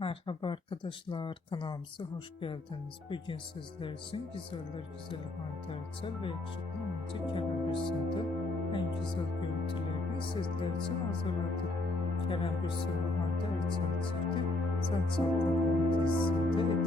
Merhaba arkadaşlar, kanalımıza hoş geldiniz. Bugün sizler için güzeller güzel Hande Erçel ve yakışıklı oyuncu Kerem Bürsin'de en güzel görüntülerini sizler için hazırladık. Kerem Bürsin ve Hande Erçel çifti Sen Çal Kapımı dizisinde